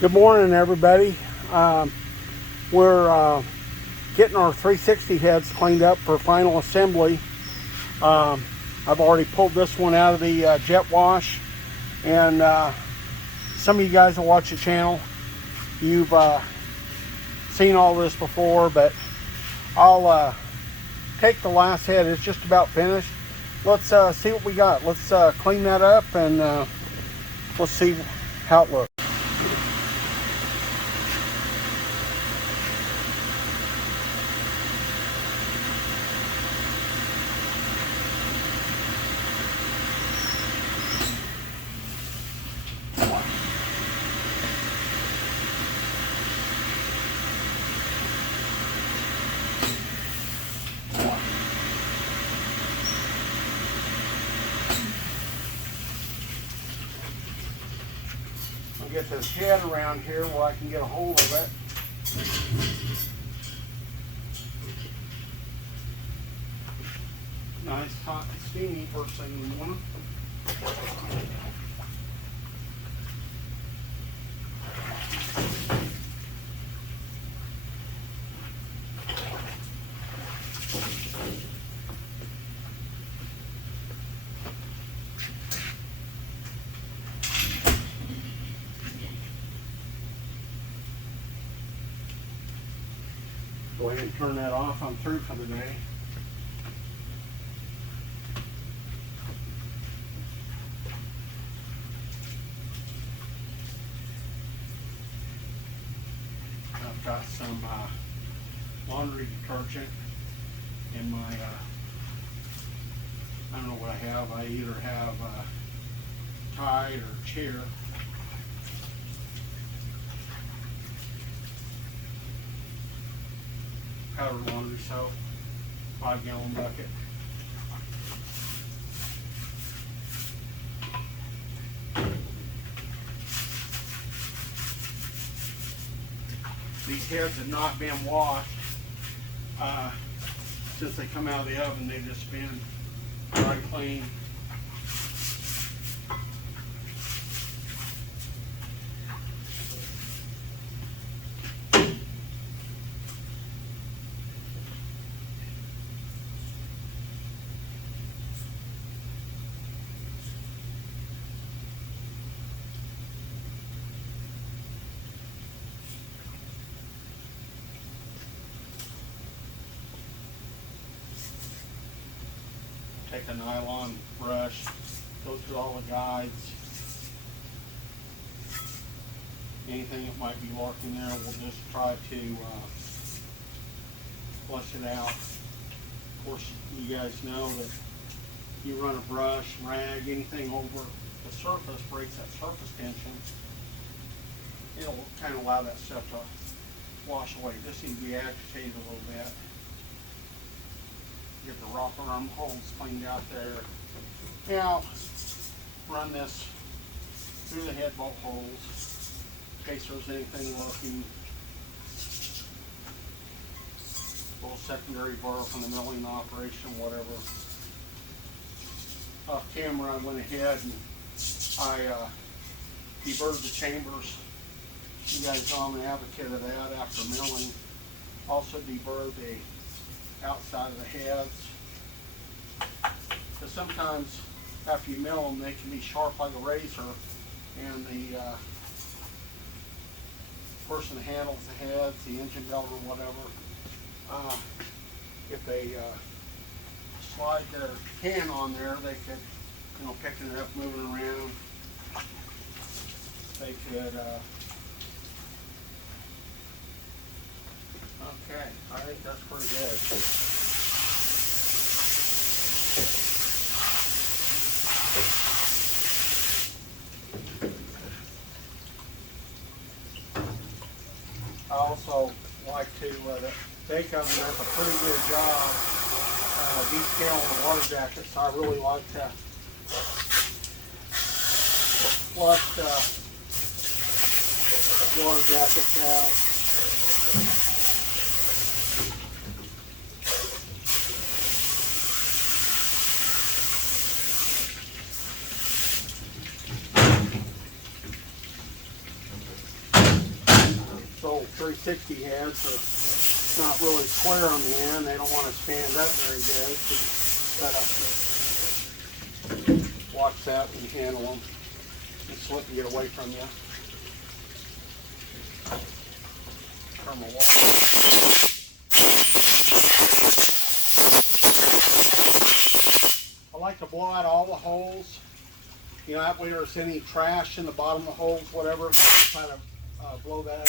Good morning, everybody. We're getting our 360 heads cleaned up for final assembly. I've already pulled this one out of the jet wash, and some of you guys will watch the channel. You've seen all this before, but I'll take the last head. It's just about finished. Let's see what we got. Let's clean that up, and let's see how it looks. Get this head around here where I can get a hold of it. Nice, hot and steamy first thing in the morning. Go ahead and turn that off. I'm through for the day. I've got some laundry detergent in my, I don't know what I have. I either have Tide or Cheer. Powdered laundry soap, 5-gallon bucket. These heads have not been washed since they come out of the oven. They've just been dry clean. Take a nylon brush, go through all the guides. Anything that might be lurking there, we'll just try to flush it out. Of course, you guys know that you run a brush, rag, anything over the surface breaks that surface tension. It'll kind of allow that stuff to wash away. This needs to be agitated a little bit. Get the rocker arm holes cleaned out there. Now, run this through the head bolt holes in case there's anything lurking. A little secondary burr from the milling operation, whatever. Off camera, I went ahead and I deburred the chambers. You guys know I'm an advocate of that after milling. Also deburred the outside of the heads, because sometimes after you mill them they can be sharp like a razor, and the person that handles the heads, the engine belt or whatever, if they slide their hand on there, they could, you know, picking it up, moving around, they could okay, I think that's pretty good. I also like to, the bake oven does a pretty good job descaling the water jacket, so I really like to flush the water jackets out. 360 heads are not really square on the end. They don't want to stand up very good. So you gotta watch that and handle them and slip and get away from you. Turn my water. I like to blow out all the holes. You know, that way there's any trash in the bottom of the holes, whatever. Try to blow that out.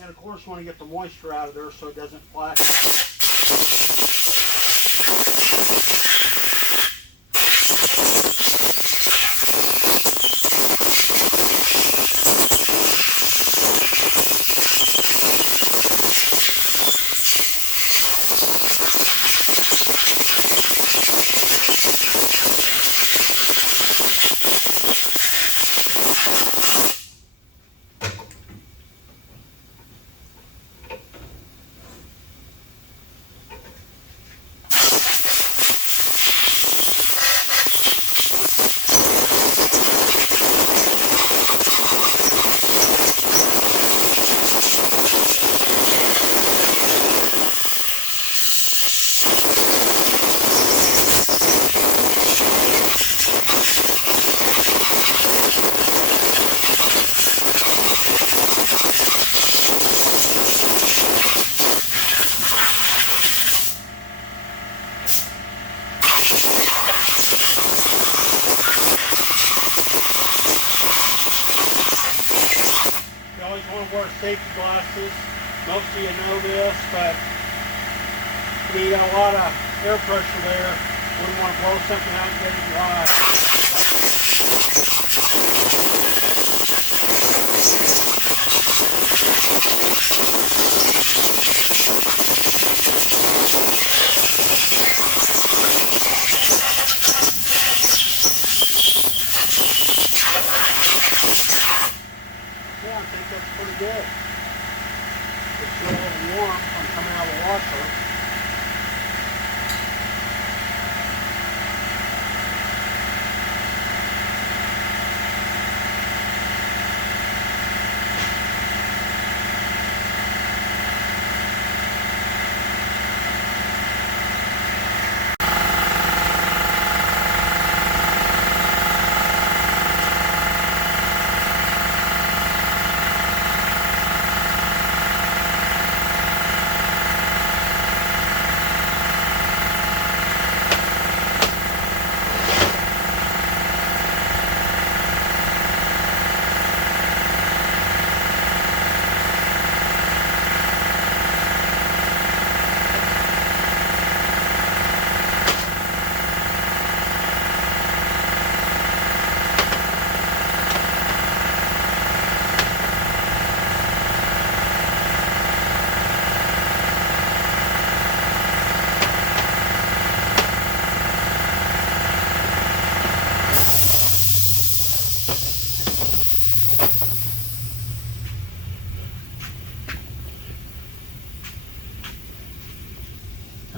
And of course, you want to get the moisture out of there so it doesn't flash out. Wear safety glasses. Most of you know this, but you got a lot of air pressure there. Wouldn't want to blow something out and get it dry. Yeah, I think that's pretty good. It's still a little warm from coming out of the washer.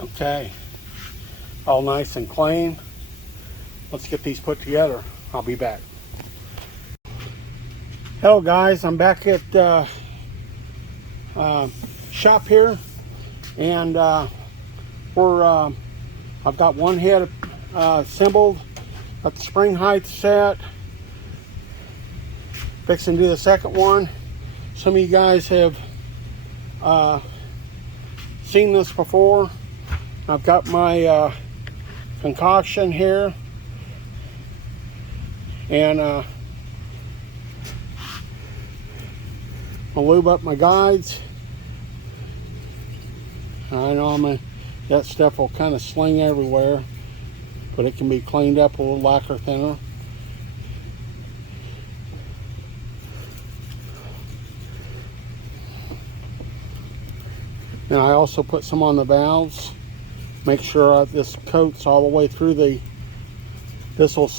Okay, all nice and clean. Let's get these put together. I'll be back. Hello guys, I'm back at shop here, and I've got one head assembled, got the spring height set, fixing to do the second one. Some of you guys have seen this before. I've got my concoction here, and I'll lube up my guides. I know that stuff will kind of sling everywhere, but it can be cleaned up a little lacquer thinner. And I also put some on the valves. Make sure this coats all the way through the. This will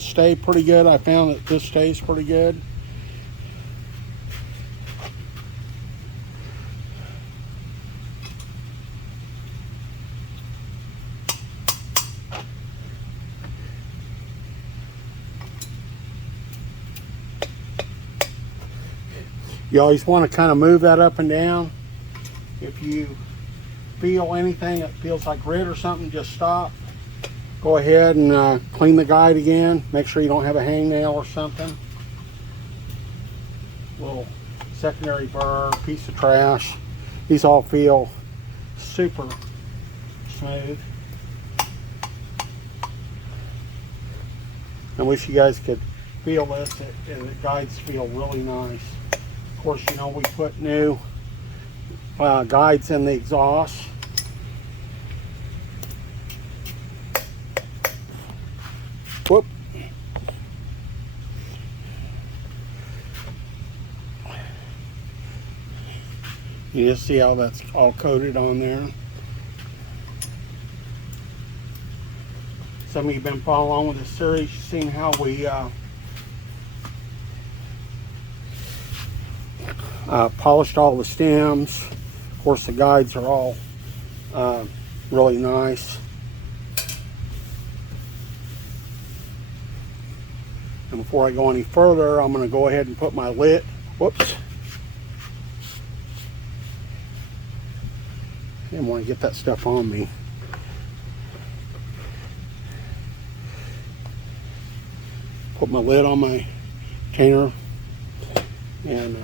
stay pretty good. I found that this stays pretty good. You always want to kind of move that up and down. If you feel anything that feels like grit or something, just stop. Go ahead and clean the guide again. Make sure you don't have a hangnail or something. Little secondary burr, piece of trash. These all feel super smooth. I wish you guys could feel this. The guides feel really nice. Of course, you know, we put new guides in the exhaust. Whoop. You just see how that's all coated on there. Some of you have been following with this series. You've seen how we polished all the stems. Of course, the guides are all really nice. And before I go any further, I'm going to go ahead and put my lid. Whoops. I didn't want to get that stuff on me. Put my lid on my container, and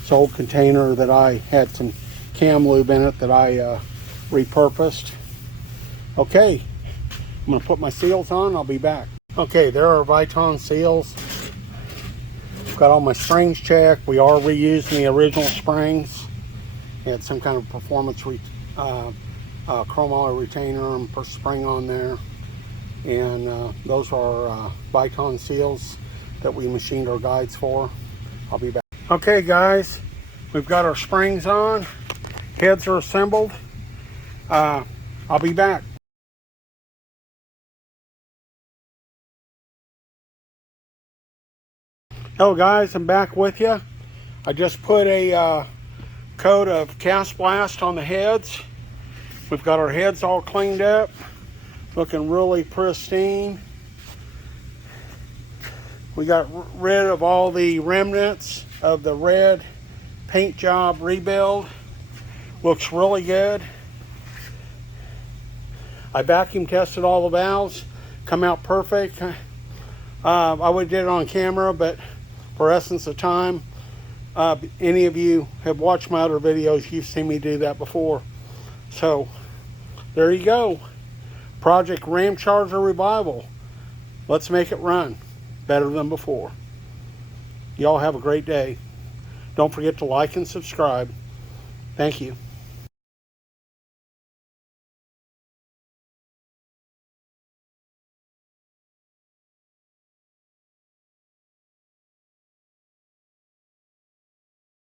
it's an old container that I had some cam lube in it that I repurposed. Okay, I'm going to put my seals on. I'll be back. Okay, there are Viton seals. Got all my springs checked. We are reusing the original springs. Had some kind of performance chrome alloy retainer and per spring on there. And those are Viton seals that we machined our guides for. I'll be back. Okay guys, we've got our springs on. Heads are assembled. I'll be back. Hello guys, I'm back with you. I just put a coat of Cast Blast on the heads. We've got our heads all cleaned up. Looking really pristine. We got rid of all the remnants of the red paint job rebuild. Looks really good. I vacuum tested all the valves. Come out perfect. I would have did it on camera, but for essence of time, any of you have watched my other videos, you've seen me do that before. So there you go. Project Ram Charger Revival. Let's make it run better than before. Y'all have a great day. Don't forget to like and subscribe. Thank you.